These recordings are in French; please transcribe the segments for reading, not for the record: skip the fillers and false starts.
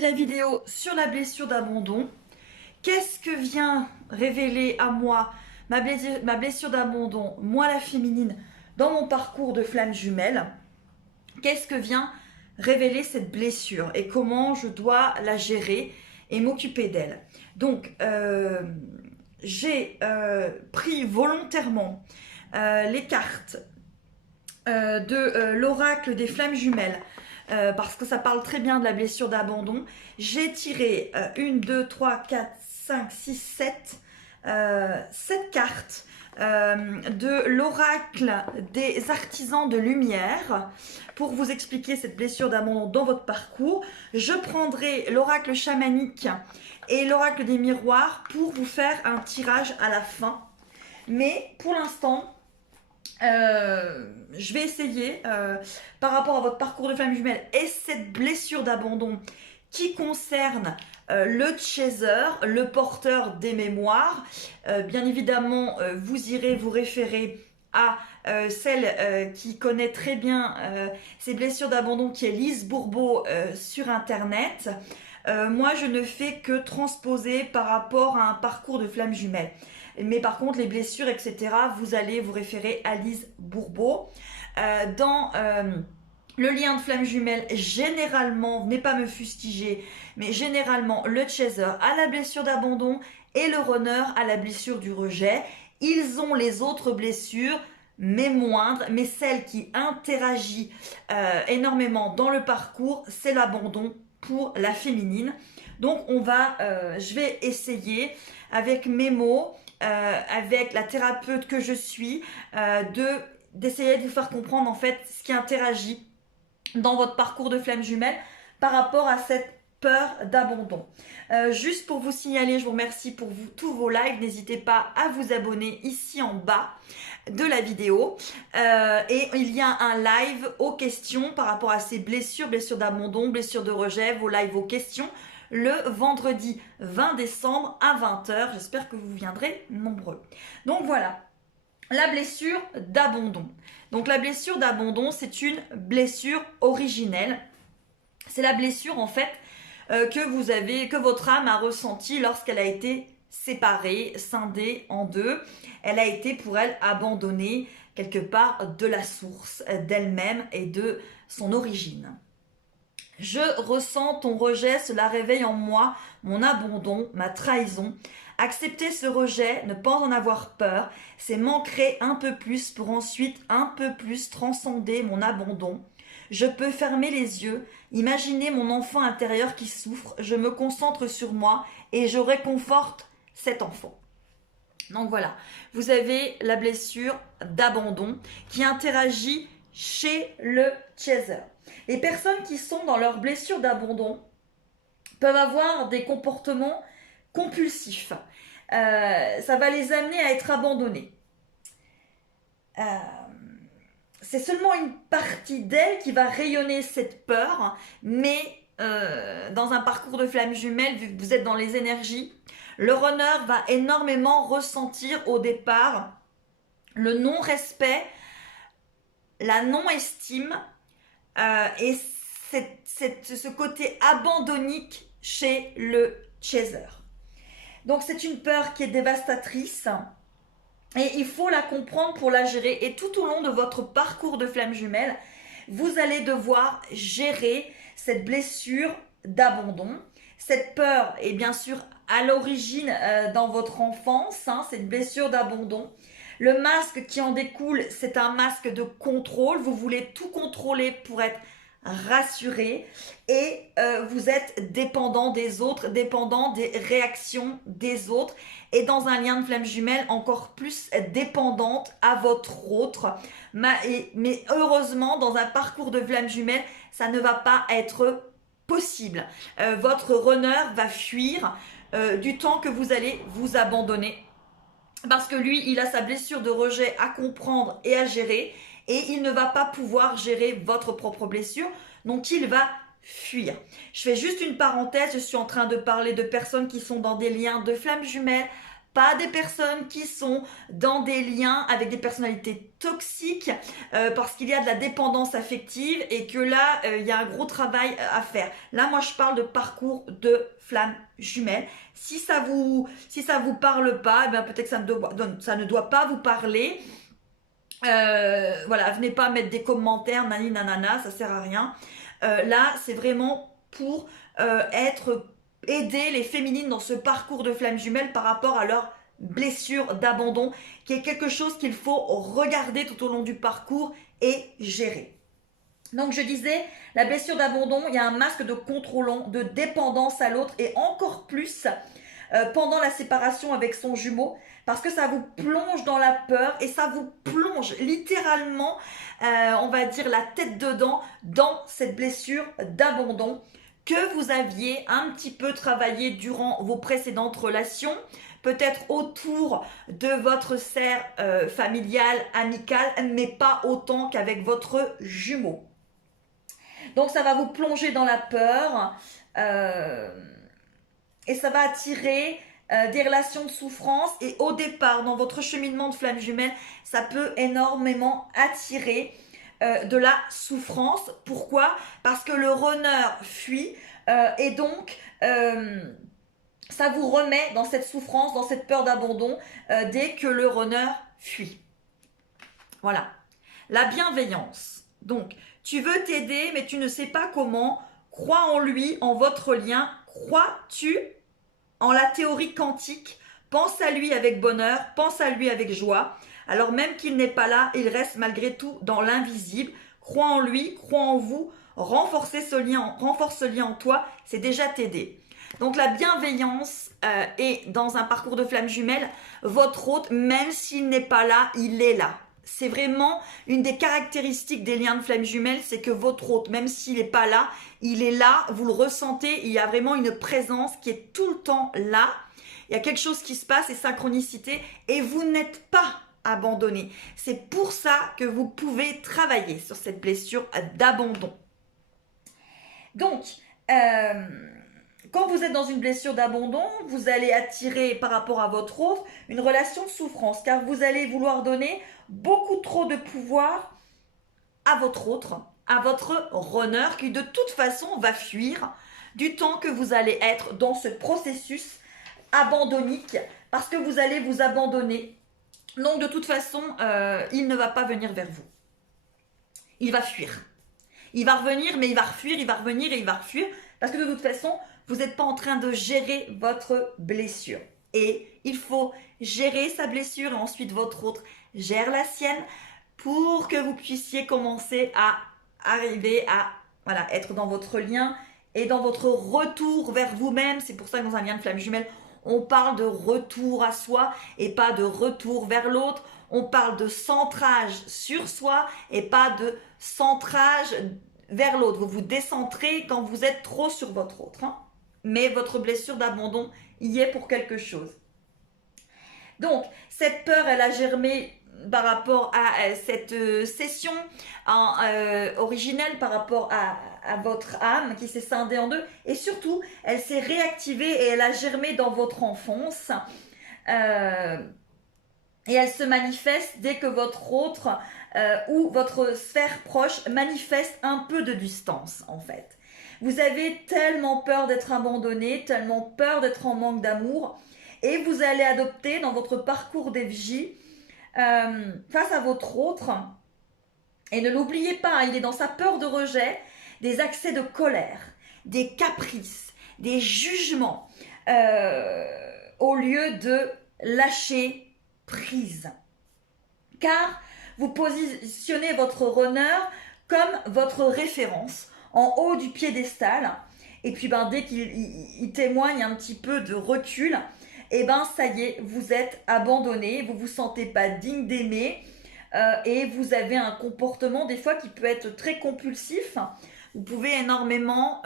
La vidéo sur la blessure d'abandon. Qu'est-ce que vient révéler à moi ma blessure d'abandon, moi la féminine, dans mon parcours de flamme jumelle? Qu'est-ce que vient révéler cette blessure et comment je dois la gérer et m'occuper d'elle? Donc, j'ai pris volontairement les cartes de l'oracle des flammes jumelles. Parce que ça parle très bien de la blessure d'abandon. J'ai tiré 1, 2, 3, 4, 5, 6, 7 7 cartes de l'oracle des artisans de lumière pour vous expliquer cette blessure d'abandon dans votre parcours. Je prendrai l'oracle chamanique et l'oracle des miroirs pour vous faire un tirage à la fin. Mais pour l'instant, je vais essayer par rapport à votre parcours de flamme jumelle et cette blessure d'abandon qui concerne le chaser, le porteur des mémoires. Bien évidemment, vous irez vous référer à celle qui connaît très bien ces blessures d'abandon, qui est Lise Bourbeau sur internet. Moi, je ne fais que transposer par rapport à un parcours de flamme jumelle. Mais par contre, les blessures, etc., vous allez vous référer à Lise Bourbeau. Dans le lien de flamme jumelle, généralement, venez pas me fustiger, mais généralement, le chaser a la blessure d'abandon et le runner a la blessure du rejet. Ils ont les autres blessures, mais moindres, mais celle qui interagit énormément dans le parcours, c'est l'abandon pour la féminine. Donc, je vais essayer avec mes mots, avec la thérapeute que je suis, d'essayer de vous faire comprendre en fait ce qui interagit dans votre parcours de flamme jumelle par rapport à cette peur d'abandon. Juste pour vous signaler, je vous remercie pour tous vos likes. N'hésitez pas à vous abonner ici en bas de la vidéo. Et il y a un live aux questions par rapport à ces blessures d'abandon, blessures de rejet, vos lives aux questions, le vendredi 20 décembre à 20h. J'espère que vous viendrez nombreux. Donc voilà, la blessure d'abandon. Donc la blessure d'abandon, c'est une blessure originelle. C'est la blessure en fait que votre âme a ressentie lorsqu'elle a été séparée, scindée en deux. Elle a été pour elle abandonnée quelque part de la source d'elle-même et de son origine. Je ressens ton rejet, cela réveille en moi mon abandon, ma trahison. Accepter ce rejet, ne pas en avoir peur, c'est m'ancrer un peu plus pour ensuite un peu plus transcender mon abandon. Je peux fermer les yeux, imaginer mon enfant intérieur qui souffre, je me concentre sur moi et je réconforte cet enfant. Donc voilà, vous avez la blessure d'abandon qui interagit chez le chaser. Les personnes qui sont dans leur blessure d'abandon peuvent avoir des comportements compulsifs. Ça va les amener à être abandonnés. C'est seulement une partie d'elle qui va rayonner cette peur, mais dans un parcours de flamme jumelle, vu que vous êtes dans les énergies, le runner va énormément ressentir au départ le non-respect, la non-estime et ce côté abandonnique chez le chaser. Donc c'est une peur qui est dévastatrice et il faut la comprendre pour la gérer. Et tout au long de votre parcours de flamme jumelle, vous allez devoir gérer cette blessure d'abandon. Cette peur est bien sûr à l'origine dans votre enfance, cette blessure d'abandon. Le masque qui en découle, c'est un masque de contrôle. Vous voulez tout contrôler pour être rassuré et vous êtes dépendant des autres, dépendant des réactions des autres et dans un lien de flamme jumelle encore plus dépendante à votre autre. Mais heureusement, dans un parcours de flamme jumelle, ça ne va pas être possible. Votre runner va fuir du temps que vous allez vous abandonner. Parce que lui, il a sa blessure de rejet à comprendre et à gérer et il ne va pas pouvoir gérer votre propre blessure, donc il va fuir. Je fais juste une parenthèse, je suis en train de parler de personnes qui sont dans des liens de flammes jumelles pas des personnes qui sont dans des liens avec des personnalités toxiques parce qu'il y a de la dépendance affective et que là, il y a un gros travail à faire. Là, moi, je parle de parcours de flammes jumelles. Si ça vous parle pas, eh bien, peut-être que ça ne doit pas vous parler. Voilà, venez pas mettre des commentaires, nani nanana, ça sert à rien. Là, c'est vraiment pour aider les féminines dans ce parcours de flammes jumelles par rapport à leur blessure d'abandon, qui est quelque chose qu'il faut regarder tout au long du parcours et gérer. Donc je disais, la blessure d'abandon, il y a un masque de contrôlant, de dépendance à l'autre et encore plus pendant la séparation avec son jumeau, parce que ça vous plonge dans la peur et ça vous plonge littéralement, on va dire la tête dedans, dans cette blessure d'abandon que vous aviez un petit peu travaillé durant vos précédentes relations, peut-être autour de votre serre familiale, amicale, mais pas autant qu'avec votre jumeau. Donc ça va vous plonger dans la peur et ça va attirer des relations de souffrance. Et au départ, dans votre cheminement de flamme jumelle, ça peut énormément attirer de la souffrance. Pourquoi? Parce que le runner fuit et donc ça vous remet dans cette souffrance, dans cette peur d'abandon dès que le runner fuit. Voilà. La bienveillance. Donc, tu veux t'aider, mais tu ne sais pas comment. Crois en lui, en votre lien. Crois-tu en la théorie quantique? Pense à lui avec bonheur, pense à lui avec joie. Alors même qu'il n'est pas là, il reste malgré tout dans l'invisible. Crois en lui, crois en vous. Renforce ce lien en toi, c'est déjà t'aider. Donc la bienveillance est dans un parcours de flamme jumelle. Votre hôte, même s'il n'est pas là, il est là. C'est vraiment une des caractéristiques des liens de flamme jumelle, c'est que votre hôte, même s'il n'est pas là, il est là, vous le ressentez, il y a vraiment une présence qui est tout le temps là. Il y a quelque chose qui se passe, c'est synchronicité, et vous n'êtes pas abandonné. C'est pour ça que vous pouvez travailler sur cette blessure d'abandon. Donc, quand vous êtes dans une blessure d'abandon, vous allez attirer par rapport à votre autre une relation de souffrance, car vous allez vouloir donner beaucoup trop de pouvoir à votre autre, à votre runner, qui de toute façon va fuir du temps que vous allez être dans ce processus abandonnique, parce que vous allez vous abandonner. Donc de toute façon, il ne va pas venir vers vous. Il va fuir. Il va revenir, mais il va refuir, il va revenir et il va refuir, parce que de toute façon, vous n'êtes pas en train de gérer votre blessure. Et il faut gérer sa blessure et ensuite votre autre gère la sienne pour que vous puissiez commencer à arriver à être dans votre lien et dans votre retour vers vous-même. C'est pour ça que dans un lien de flamme jumelle, on parle de retour à soi et pas de retour vers l'autre. On parle de centrage sur soi et pas de centrage vers l'autre. Vous vous décentrez quand vous êtes trop sur votre autre. Mais votre blessure d'abandon y est pour quelque chose. Donc, cette peur, elle a germé par rapport à cette session originelle, par rapport à votre âme qui s'est scindée en deux. Et surtout, elle s'est réactivée et elle a germé dans votre enfance. Et elle se manifeste dès que votre autre ou votre sphère proche manifeste un peu de distance, en fait. Vous avez tellement peur d'être abandonné, tellement peur d'être en manque d'amour, et vous allez adopter dans votre parcours d'FJ face à votre autre, et ne l'oubliez pas, il est dans sa peur de rejet, des accès de colère, des caprices, des jugements, au lieu de lâcher prise. Car vous positionnez votre runner comme votre référence, en haut du piédestal, et puis dès qu'il témoigne un petit peu de recul, ça y est, vous êtes abandonné, vous vous sentez pas digne d'aimer, et vous avez un comportement des fois qui peut être très compulsif. Vous pouvez énormément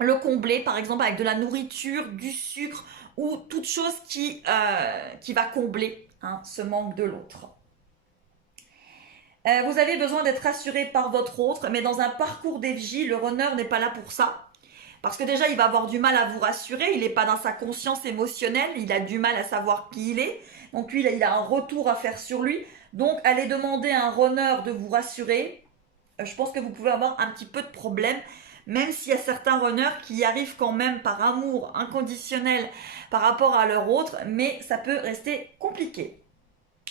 le combler, par exemple avec de la nourriture, du sucre, ou toute chose qui va combler ce manque de l'autre. Vous avez besoin d'être rassuré par votre autre, mais dans un parcours d'FJ, le runner n'est pas là pour ça. Parce que déjà, il va avoir du mal à vous rassurer, il n'est pas dans sa conscience émotionnelle, il a du mal à savoir qui il est. Donc lui, il a un retour à faire sur lui. Donc, allez demander à un runner de vous rassurer. Je pense que vous pouvez avoir un petit peu de problème, même s'il y a certains runners qui y arrivent quand même par amour inconditionnel par rapport à leur autre, mais ça peut rester compliqué.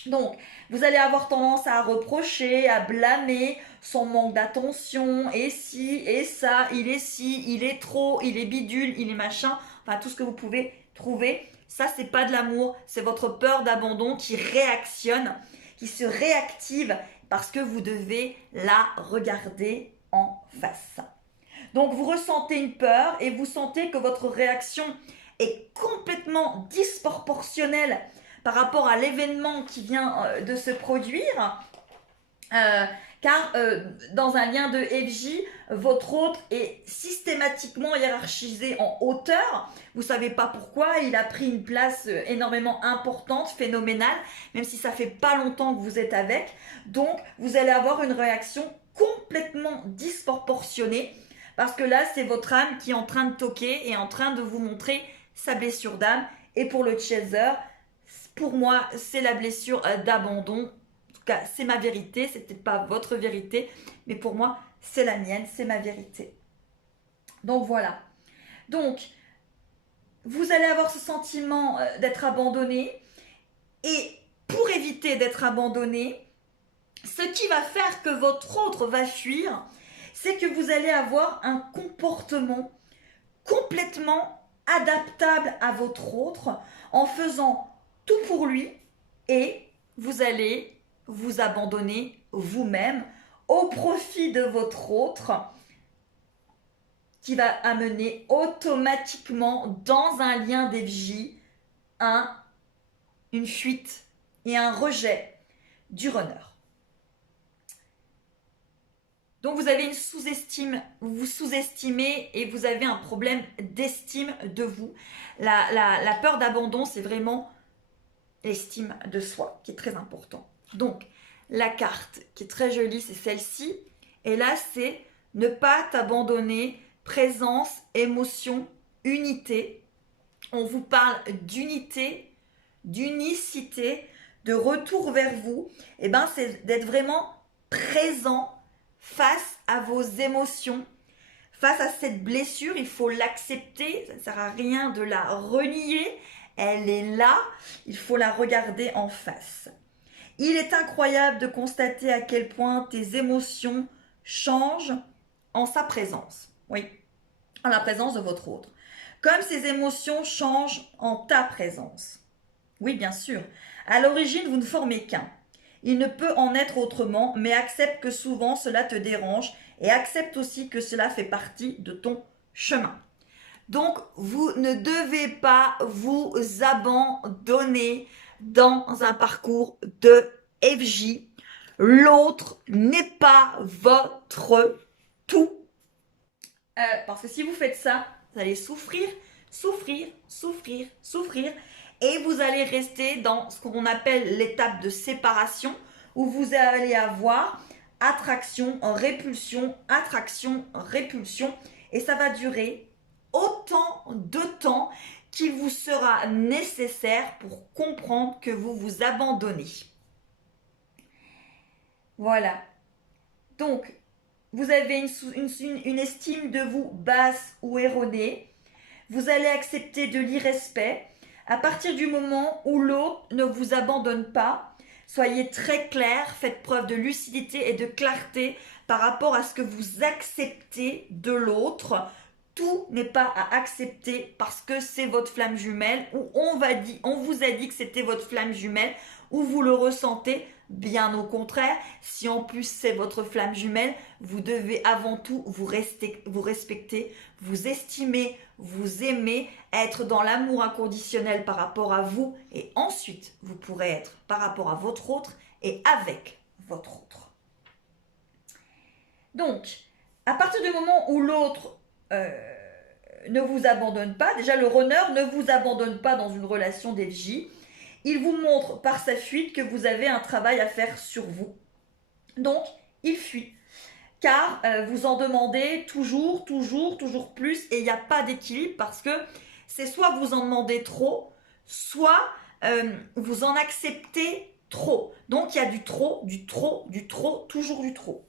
Donc, vous allez avoir tendance à reprocher, à blâmer son manque d'attention, et si, et ça, il est si, il est trop, il est bidule, il est machin, enfin tout ce que vous pouvez trouver. Ça, c'est pas de l'amour, c'est votre peur d'abandon qui réactionne, qui se réactive parce que vous devez la regarder en face. Donc, vous ressentez une peur et vous sentez que votre réaction est complètement disproportionnelle par rapport à l'événement qui vient de se produire, car dans un lien de FJ, votre autre est systématiquement hiérarchisé en hauteur. Vous ne savez pas pourquoi, il a pris une place énormément importante, phénoménale, même si ça fait pas longtemps que vous êtes avec. Donc, vous allez avoir une réaction complètement disproportionnée, parce que là, c'est votre âme qui est en train de toquer et en train de vous montrer sa blessure d'âme. Et pour le chaser, pour moi, c'est la blessure d'abandon. En tout cas, c'est ma vérité. C'est peut-être pas votre vérité, mais pour moi, c'est la mienne, c'est ma vérité. Donc voilà. Donc, vous allez avoir ce sentiment d'être abandonné. Et pour éviter d'être abandonné, ce qui va faire que votre autre va fuir, c'est que vous allez avoir un comportement complètement adaptable à votre autre en faisant tout pour lui, et vous allez vous abandonner vous-même au profit de votre autre, qui va amener automatiquement dans un lien d'FJ une fuite et un rejet du runner. Donc vous avez une sous-estime, vous vous sous-estimez et vous avez un problème d'estime de vous. La peur d'abandon, c'est vraiment l'estime de soi qui est très important. Donc la carte qui est très jolie, c'est celle-ci. Et là, c'est ne pas t'abandonner, présence, émotion, unité. On vous parle d'unité, d'unicité, de retour vers vous. Et ben, c'est d'être vraiment présent face à vos émotions, face à cette blessure. Il faut l'accepter, ça ne sert à rien de la renier, elle est là, il faut la regarder en face. Il est incroyable de constater à quel point tes émotions changent en sa présence, oui, en la présence de votre autre, comme ces émotions changent en ta présence. Oui, bien sûr, à l'origine, vous ne formez qu'un. Il ne peut en être autrement, mais accepte que souvent cela te dérange et accepte aussi que cela fait partie de ton chemin. Donc, vous ne devez pas vous abandonner dans un parcours de FJ. L'autre n'est pas votre tout. Parce que si vous faites ça, vous allez souffrir, souffrir, souffrir, souffrir. Et vous allez rester dans ce qu'on appelle l'étape de séparation, où vous allez avoir attraction, répulsion, attraction, répulsion. Et ça va durer autant de temps qu'il vous sera nécessaire pour comprendre que vous vous abandonnez. Voilà. Donc, vous avez une estime de vous basse ou erronée. Vous allez accepter de l'irrespect. À partir du moment où l'autre ne vous abandonne pas, soyez très clair, faites preuve de lucidité et de clarté par rapport à ce que vous acceptez de l'autre. Tout n'est pas à accepter parce que c'est votre flamme jumelle, ou on vous a dit que c'était votre flamme jumelle, ou vous le ressentez. Bien au contraire, si en plus c'est votre flamme jumelle, vous devez avant tout vous respecter, vous estimer, vous aimer, être dans l'amour inconditionnel par rapport à vous, et ensuite vous pourrez être par rapport à votre autre et avec votre autre. Donc, à partir du moment où l'autre ne vous abandonne pas, déjà le runner ne vous abandonne pas dans une relation d'FJ, il vous montre par sa fuite que vous avez un travail à faire sur vous. Donc, il fuit. car vous en demandez toujours, toujours, toujours plus et il n'y a pas d'équilibre parce que c'est soit vous en demandez trop, soit vous en acceptez trop. Donc il y a du trop, du trop, du trop, toujours du trop.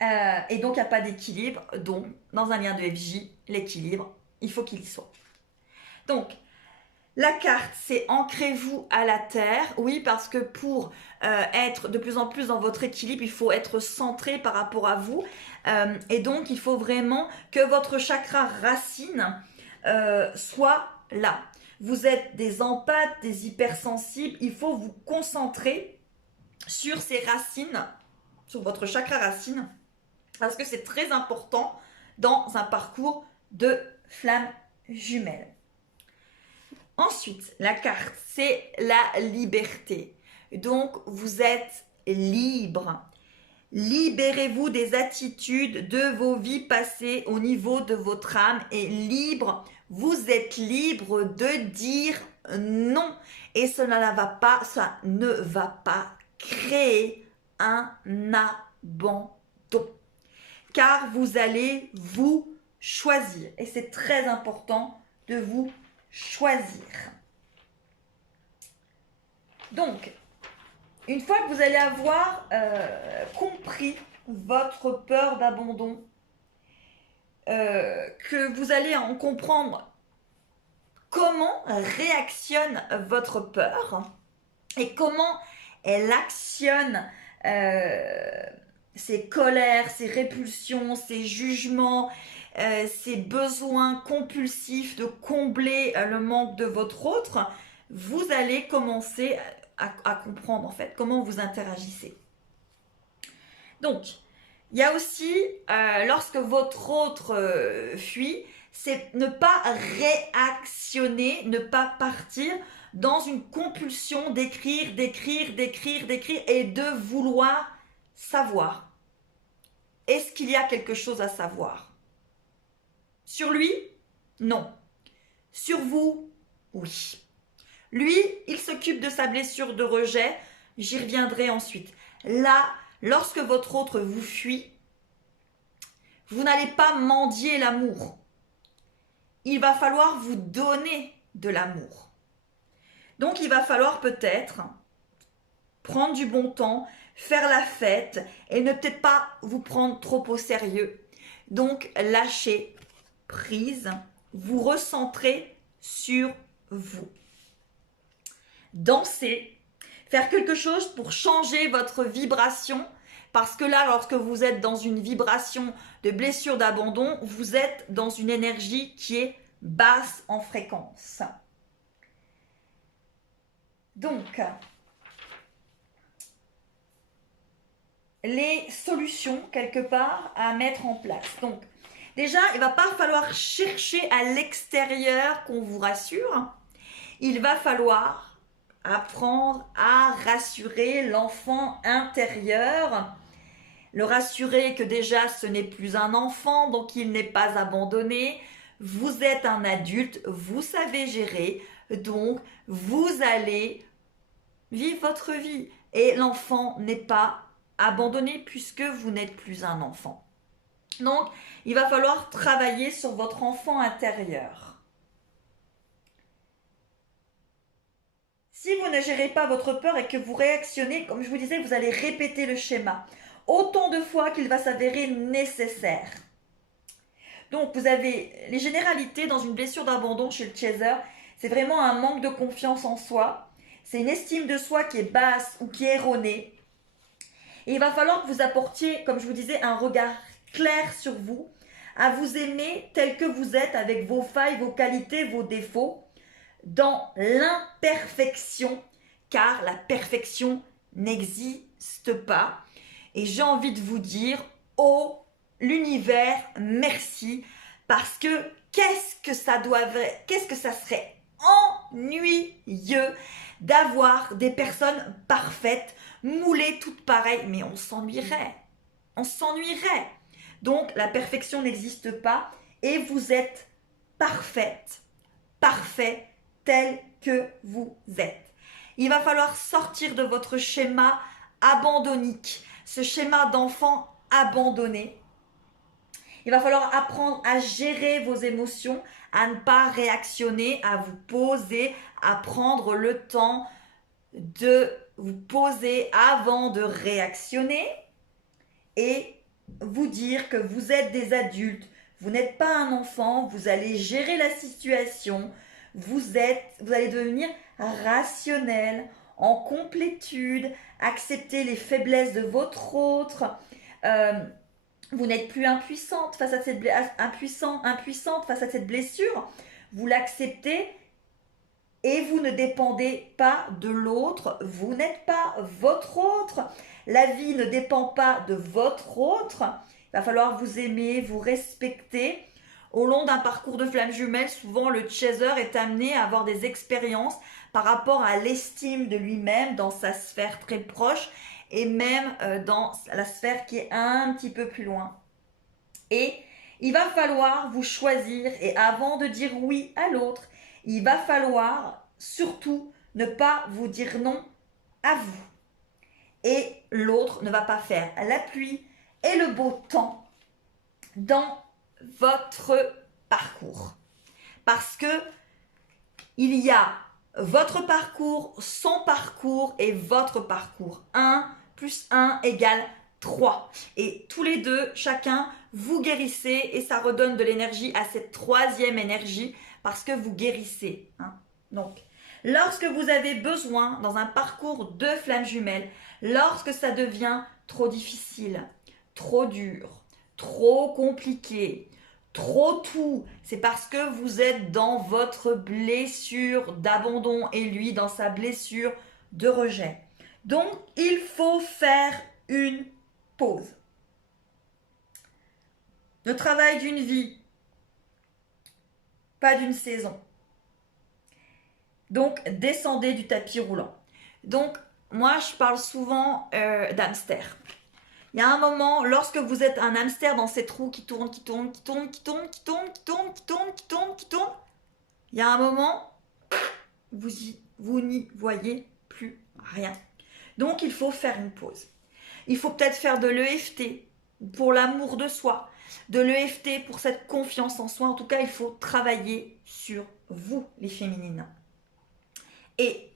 Et donc il n'y a pas d'équilibre. Donc dans un lien de FJ, l'équilibre, il faut qu'il y soit. Donc la carte, c'est ancrez-vous à la terre. Oui, parce que pour être de plus en plus dans votre équilibre, il faut être centré par rapport à vous. Et donc, il faut vraiment que votre chakra racine soit là. Vous êtes des empathes, des hypersensibles. Il faut vous concentrer sur ces racines, sur votre chakra racine, parce que c'est très important dans un parcours de flamme jumelle. Ensuite, la carte, c'est la liberté. Donc, vous êtes libre. Libérez-vous des attitudes de vos vies passées au niveau de votre âme et libre. Vous êtes libre de dire non. Et ça ne va pas créer un abandon. Car vous allez vous choisir. Et c'est très important de vous choisir. Donc, une fois que vous allez avoir compris votre peur d'abandon, que vous allez en comprendre comment réactionne votre peur et comment elle actionne ses colères, ses répulsions, ses jugements, ces besoins compulsifs de combler le manque de votre autre, vous allez commencer à comprendre en fait comment vous interagissez. Donc, il y a aussi, lorsque votre autre fuit, c'est ne pas réactionner, ne pas partir dans une compulsion d'écrire et de vouloir savoir. Est-ce qu'il y a quelque chose à savoir ? Sur lui, non. Sur vous, oui. Lui, il s'occupe de sa blessure de rejet. J'y reviendrai ensuite. Là, lorsque votre autre vous fuit, vous n'allez pas mendier l'amour. Il va falloir vous donner de l'amour. Donc, il va falloir peut-être prendre du bon temps, faire la fête et ne peut-être pas vous prendre trop au sérieux. Donc, lâchez prise, vous recentrez sur vous. Dansez, faire quelque chose pour changer votre vibration, parce que là, lorsque vous êtes dans une vibration de blessure d'abandon, vous êtes dans une énergie qui est basse en fréquence. Donc, les solutions, quelque part, à mettre en place. Donc, déjà, il ne va pas falloir chercher à l'extérieur qu'on vous rassure. Il va falloir apprendre à rassurer l'enfant intérieur. Le rassurer que déjà, ce n'est plus un enfant, donc il n'est pas abandonné. Vous êtes un adulte, vous savez gérer, donc vous allez vivre votre vie. Et l'enfant n'est pas abandonné puisque vous n'êtes plus un enfant. Donc, il va falloir travailler sur votre enfant intérieur. Si vous ne gérez pas votre peur et que vous réactionnez, comme je vous disais, vous allez répéter le schéma autant de fois qu'il va s'avérer nécessaire. Donc, vous avez les généralités dans une blessure d'abandon chez le chaser. C'est vraiment un manque de confiance en soi. C'est une estime de soi qui est basse ou qui est erronée. Et il va falloir que vous apportiez, comme je vous disais, un regard clair sur vous, à vous aimer tel que vous êtes, avec vos failles, vos qualités, vos défauts, dans l'imperfection, car la perfection n'existe pas. Et j'ai envie de vous dire, oh l'univers, merci, parce que qu'est-ce que ça serait ennuyeux d'avoir des personnes parfaites, moulées toutes pareilles, mais on s'ennuierait. Donc la perfection n'existe pas et vous êtes parfaite, parfait tel que vous êtes. Il va falloir sortir de votre schéma abandonnique, ce schéma d'enfant abandonner. Il va falloir apprendre à gérer vos émotions, à ne pas réactionner, à vous poser, à prendre le temps de vous poser avant de réactionner et vous dire que vous êtes des adultes, vous n'êtes pas un enfant, vous allez gérer la situation, vous allez devenir rationnel, en complétude, accepter les faiblesses de votre autre. Vous n'êtes plus impuissante face à impuissante face à cette blessure. Vous l'acceptez et vous ne dépendez pas de l'autre. Vous n'êtes pas votre autre. La vie ne dépend pas de votre autre. Il va falloir vous aimer, vous respecter. Au long d'un parcours de flamme jumelle, souvent le chaser est amené à avoir des expériences par rapport à l'estime de lui-même dans sa sphère très proche et même dans la sphère qui est un petit peu plus loin. Et il va falloir vous choisir et avant de dire oui à l'autre, il va falloir surtout ne pas vous dire non à vous. Et l'autre ne va pas faire la pluie et le beau temps dans votre parcours. Parce que il y a votre parcours, son parcours et votre parcours. 1 plus 1 égale 3. Et tous les deux, chacun, vous guérissez et ça redonne de l'énergie à cette troisième énergie parce que vous guérissez. Donc, lorsque vous avez besoin, dans un parcours de flamme jumelle, lorsque ça devient trop difficile, trop dur, trop compliqué, trop tout, c'est parce que vous êtes dans votre blessure d'abandon et lui dans sa blessure de rejet. Donc, il faut faire une pause. Le travail d'une vie, pas d'une saison. Donc, descendez du tapis roulant. Donc, moi, je parle souvent d'hamster. Il y a un moment, lorsque vous êtes un hamster dans cette roue qui tourne, il y a un moment, vous n'y voyez plus rien. Donc, il faut faire une pause. Il faut peut-être faire de l'EFT pour l'amour de soi, de l'EFT pour cette confiance en soi. En tout cas, il faut travailler sur vous, les féminines. Et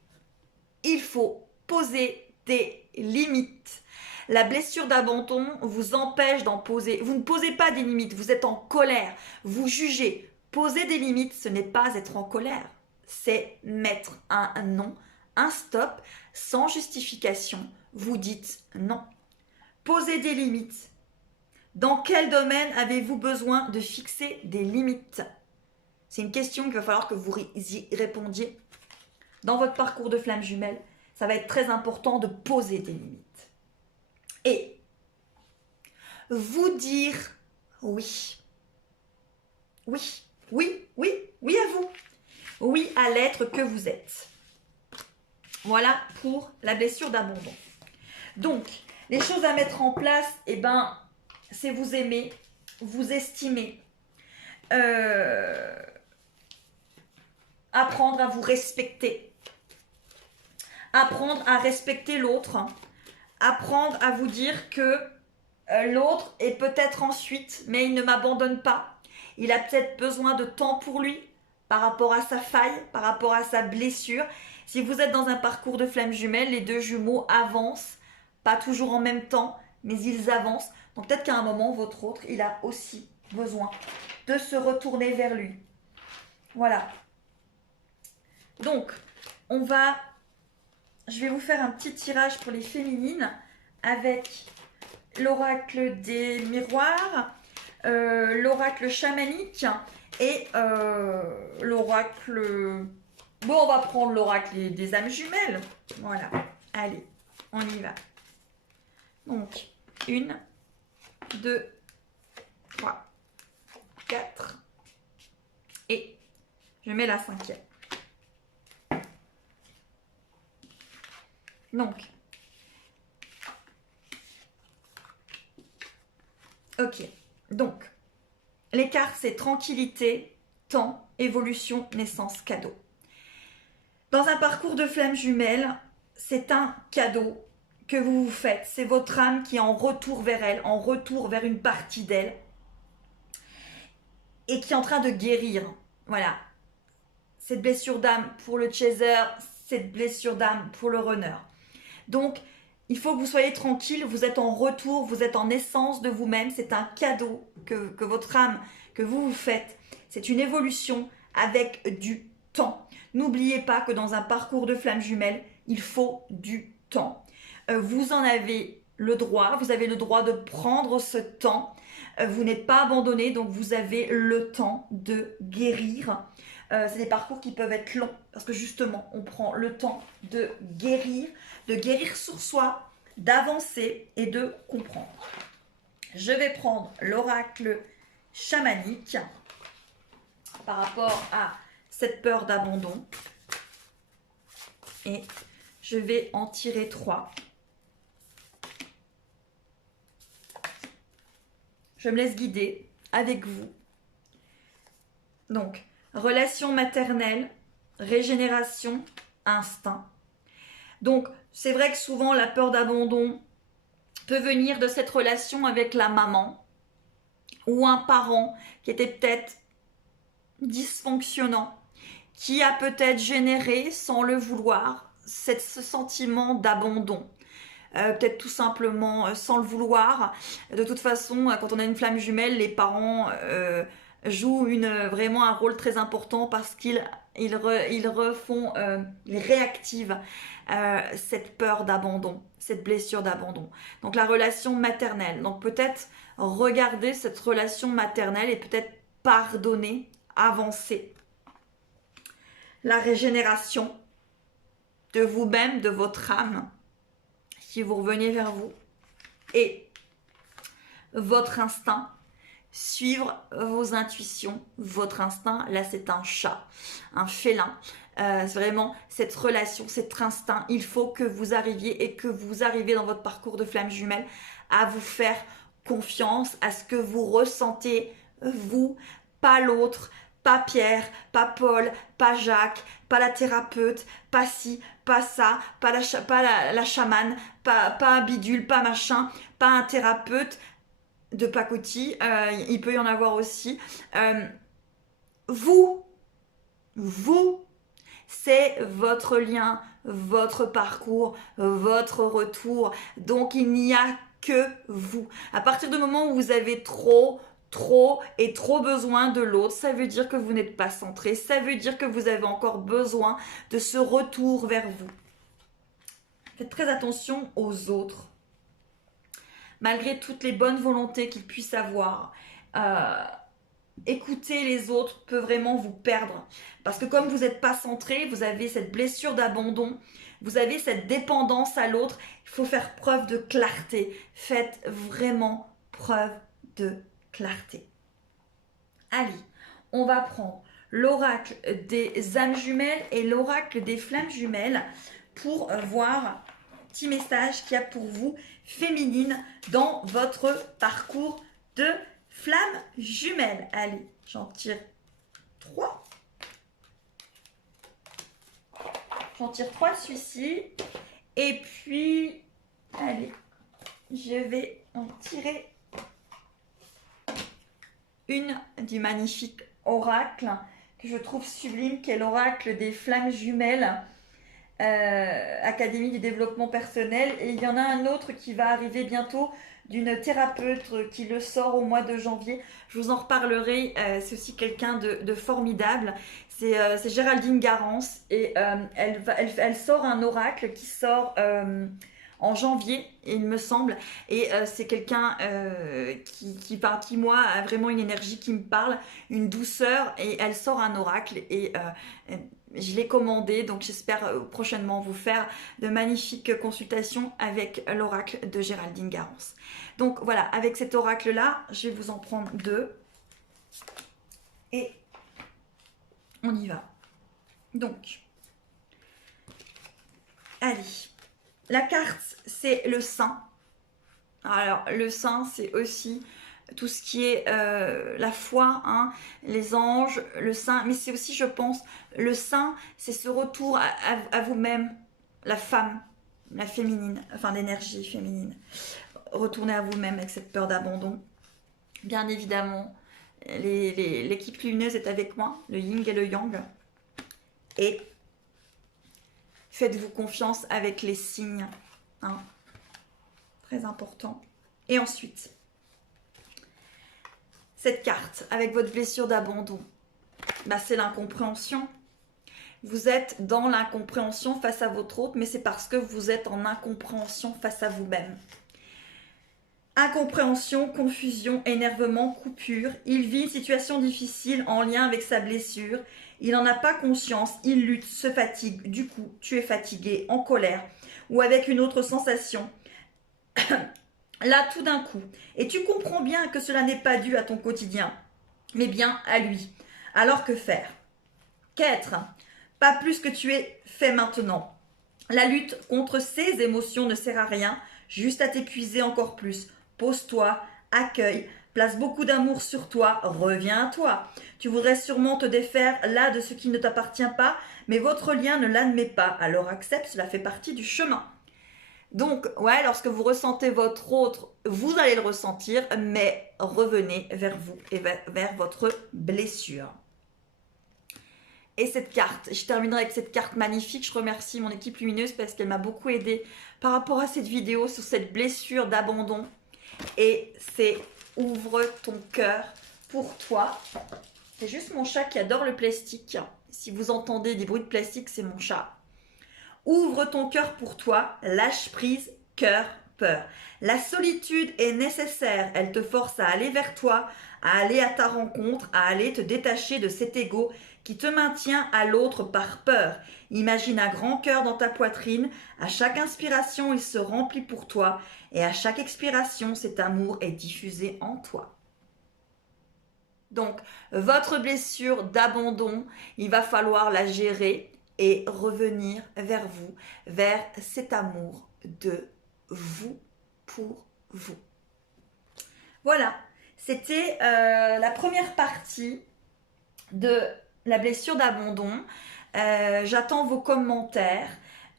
il faut poser des limites. La blessure d'abandon vous empêche d'en poser. Vous ne posez pas des limites, vous êtes en colère, vous jugez. Poser des limites, ce n'est pas être en colère. C'est mettre un non, un stop, sans justification. Vous dites non. Posez des limites. Dans quel domaine avez-vous besoin de fixer des limites? C'est une question qu'il va falloir que vous y répondiez. Dans votre parcours de flamme jumelle, ça va être très important de poser des limites. Et vous dire oui. Oui, oui, oui, oui à vous. Oui à l'être que vous êtes. Voilà pour la blessure d'abandon. Donc, les choses à mettre en place, c'est vous aimer, vous estimer, apprendre à vous respecter, apprendre à respecter l'autre, apprendre à vous dire que l'autre est peut-être en fuite, mais il ne m'abandonne pas. Il a peut-être besoin de temps pour lui, par rapport à sa faille, par rapport à sa blessure. Si vous êtes dans un parcours de flamme jumelle, les deux jumeaux avancent, pas toujours en même temps, mais ils avancent. Donc peut-être qu'à un moment, votre autre, il a aussi besoin de se retourner vers lui. Voilà. Donc, je vais vous faire un petit tirage pour les féminines avec l'oracle des miroirs, l'oracle chamanique et l'oracle... Bon, on va prendre l'oracle des âmes jumelles. Voilà. Allez, on y va. Donc, 1, 2, 3, 4. Et je mets la 5e. Donc, ok. Donc, les cartes, c'est tranquillité, temps, évolution, naissance, cadeau. Dans un parcours de flamme jumelle, c'est un cadeau que vous vous faites. C'est votre âme qui est en retour vers elle, en retour vers une partie d'elle et qui est en train de guérir. Voilà. Cette blessure d'âme pour le chaser, cette blessure d'âme pour le runner. Donc, il faut que vous soyez tranquille, vous êtes en retour, vous êtes en essence de vous-même. C'est un cadeau que votre âme, que vous vous faites. C'est une évolution avec du temps. N'oubliez pas que dans un parcours de flamme jumelle, il faut du temps. Vous en avez le droit, vous avez le droit de prendre ce temps. Vous n'êtes pas abandonné, donc vous avez le temps de guérir. C'est des parcours qui peuvent être longs parce que justement, on prend le temps de guérir sur soi, d'avancer et de comprendre. Je vais prendre l'oracle chamanique par rapport à cette peur d'abandon et je vais en tirer 3. Je me laisse guider avec vous. Donc, relation maternelle, régénération, instinct. Donc, c'est vrai que souvent la peur d'abandon peut venir de cette relation avec la maman ou un parent qui était peut-être dysfonctionnant, qui a peut-être généré, sans le vouloir, ce sentiment d'abandon. Peut-être tout simplement sans le vouloir. De toute façon, quand on a une flamme jumelle, les parents jouent vraiment un rôle très important parce qu'ils réactivent cette peur d'abandon, cette blessure d'abandon. Donc la relation maternelle. Donc peut-être regarder cette relation maternelle et peut-être pardonner, avancer. La régénération de vous-même, de votre âme, si vous revenez vers vous, et votre instinct, suivre vos intuitions, votre instinct, là c'est un chat, un félin, c'est vraiment cette relation, cet instinct, il faut que vous arriviez et que vous arrivez dans votre parcours de flamme jumelle à vous faire confiance, à ce que vous ressentez vous, pas l'autre, pas Pierre, pas Paul, pas Jacques, pas la thérapeute, pas ci, pas ça, pas la chamane, pas un bidule, pas machin, pas un thérapeute de pacotille, il peut y en avoir aussi. Vous, c'est votre lien, votre parcours, votre retour. Donc il n'y a que vous. À partir du moment où vous avez trop besoin de l'autre, ça veut dire que vous n'êtes pas centré, ça veut dire que vous avez encore besoin de ce retour vers vous. Faites très attention aux autres. Malgré toutes les bonnes volontés qu'ils puissent avoir, écouter les autres peut vraiment vous perdre. Parce que comme vous n'êtes pas centré, vous avez cette blessure d'abandon, vous avez cette dépendance à l'autre, il faut faire preuve de clarté. Faites vraiment preuve de clarté. Allez, on va prendre l'oracle des âmes jumelles et l'oracle des flammes jumelles pour voir petit message qu'il y a pour vous féminine dans votre parcours de flamme jumelle. Allez, j'en tire 3. J'en tire 3 de celui-ci. Et puis, allez, je vais en tirer une du magnifique oracle que je trouve sublime, qui est l'oracle des flammes jumelles. Académie du développement personnel, et il y en a un autre qui va arriver bientôt d'une thérapeute qui le sort au mois de janvier. Je vous en reparlerai, c'est aussi quelqu'un de formidable, c'est Géraldine Garance, et elle sort un oracle qui sort en janvier, il me semble, et c'est quelqu'un qui moi a vraiment une énergie qui me parle, une douceur, et elle sort un oracle, et je l'ai commandé, donc j'espère prochainement vous faire de magnifiques consultations avec l'oracle de Géraldine Garance. Donc voilà, avec cet oracle-là, je vais vous en prendre 2. Et on y va. Donc, allez. La carte, c'est le sein. Alors, le sein, c'est aussi tout ce qui est la foi, hein, les anges, le sein, mais c'est aussi, je pense, le sein, c'est ce retour à vous-même, la femme, la féminine, enfin l'énergie féminine. Retournez à vous-même avec cette peur d'abandon. Bien évidemment, l'équipe lumineuse est avec moi, le yin et le yang. Et faites-vous confiance avec les signes. Hein. Très important. Et ensuite, cette carte avec votre blessure d'abandon, bah, c'est l'incompréhension. Vous êtes dans l'incompréhension face à votre autre, mais c'est parce que vous êtes en incompréhension face à vous-même. Incompréhension, confusion, énervement, coupure. Il vit une situation difficile en lien avec sa blessure. Il n'en a pas conscience, il lutte, se fatigue. Du coup, tu es fatigué, en colère ou avec une autre sensation. Là, tout d'un coup. Et tu comprends bien que cela n'est pas dû à ton quotidien, mais bien à lui. Alors que faire? Qu'être? Pas plus que tu es fait maintenant. La lutte contre ces émotions ne sert à rien, juste à t'épuiser encore plus. Pose-toi, accueille, place beaucoup d'amour sur toi, reviens à toi. Tu voudrais sûrement te défaire là de ce qui ne t'appartient pas, mais votre lien ne l'admet pas, alors accepte, cela fait partie du chemin. Donc, ouais, lorsque vous ressentez votre autre, vous allez le ressentir, mais revenez vers vous et vers votre blessure. Et cette carte, je terminerai avec cette carte magnifique. Je remercie mon équipe lumineuse parce qu'elle m'a beaucoup aidée par rapport à cette vidéo sur cette blessure d'abandon. Et c'est ouvre ton cœur pour toi. C'est juste mon chat qui adore le plastique. Si vous entendez des bruits de plastique, c'est mon chat. Ouvre ton cœur pour toi, lâche prise, cœur, peur. La solitude est nécessaire, elle te force à aller vers toi, à aller à ta rencontre, à aller te détacher de cet ego qui te maintient à l'autre par peur. Imagine un grand cœur dans ta poitrine, à chaque inspiration il se remplit pour toi et à chaque expiration cet amour est diffusé en toi. Donc, votre blessure d'abandon, il va falloir la gérer et revenir vers vous, vers cet amour de vous pour vous. Voilà, c'était la première partie de la blessure d'abandon. J'attends vos commentaires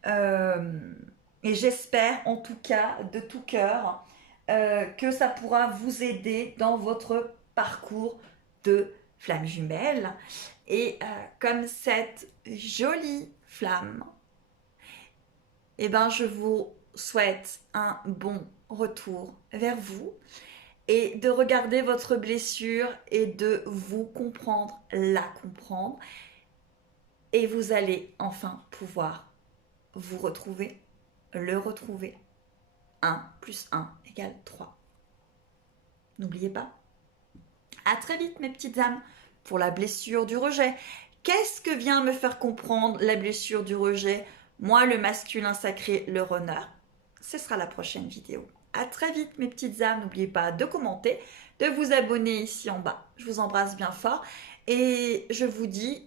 et j'espère en tout cas de tout cœur que ça pourra vous aider dans votre parcours de flamme jumelle. Et comme cette jolie flamme, eh ben, je vous souhaite un bon retour vers vous et de regarder votre blessure et de vous comprendre, la comprendre. Et vous allez enfin pouvoir vous retrouver, le retrouver. 1 + 1 = 3. N'oubliez pas. À très vite mes petites âmes pour la blessure du rejet. Qu'est-ce que vient me faire comprendre la blessure du rejet? Moi, le masculin sacré, le runner. Ce sera la prochaine vidéo. À très vite mes petites âmes. N'oubliez pas de commenter, de vous abonner ici en bas. Je vous embrasse bien fort et je vous dis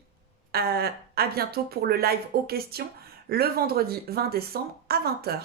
à bientôt pour le live aux questions le vendredi 20 décembre à 20 h.